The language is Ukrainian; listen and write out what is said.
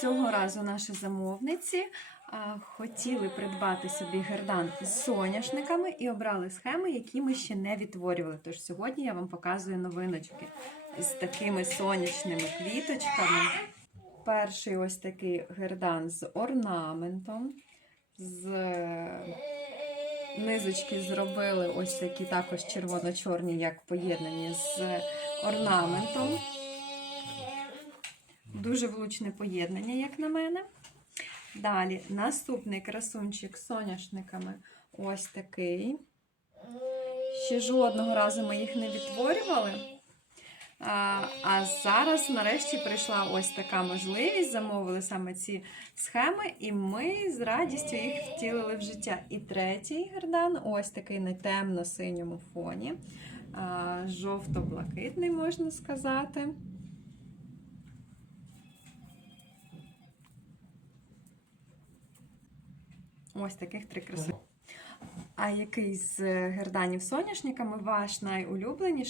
Цього разу наші замовниці хотіли придбати собі гердан з соняшниками і обрали схеми, які ми ще не відтворювали. Тож сьогодні я вам показую новиночки з такими сонячними квіточками. Перший ось такий гердан з орнаментом. З низочки зробили ось такі також червоно-чорні, як поєднані з орнаментом. Дуже влучне поєднання, як на мене. Далі наступний красунчик з соняшниками ось такий. Ще жодного разу ми їх не відтворювали. А, а зараз, нарешті, прийшла ось така можливість. Замовили саме ці схеми, і ми з радістю їх втілили в життя. І третій гердан ось такий на темно-синьому фоні. Жовто-блакитний, можна сказати. Ось таких три краси. А який з герданів соняшниками ваш найулюбленіший?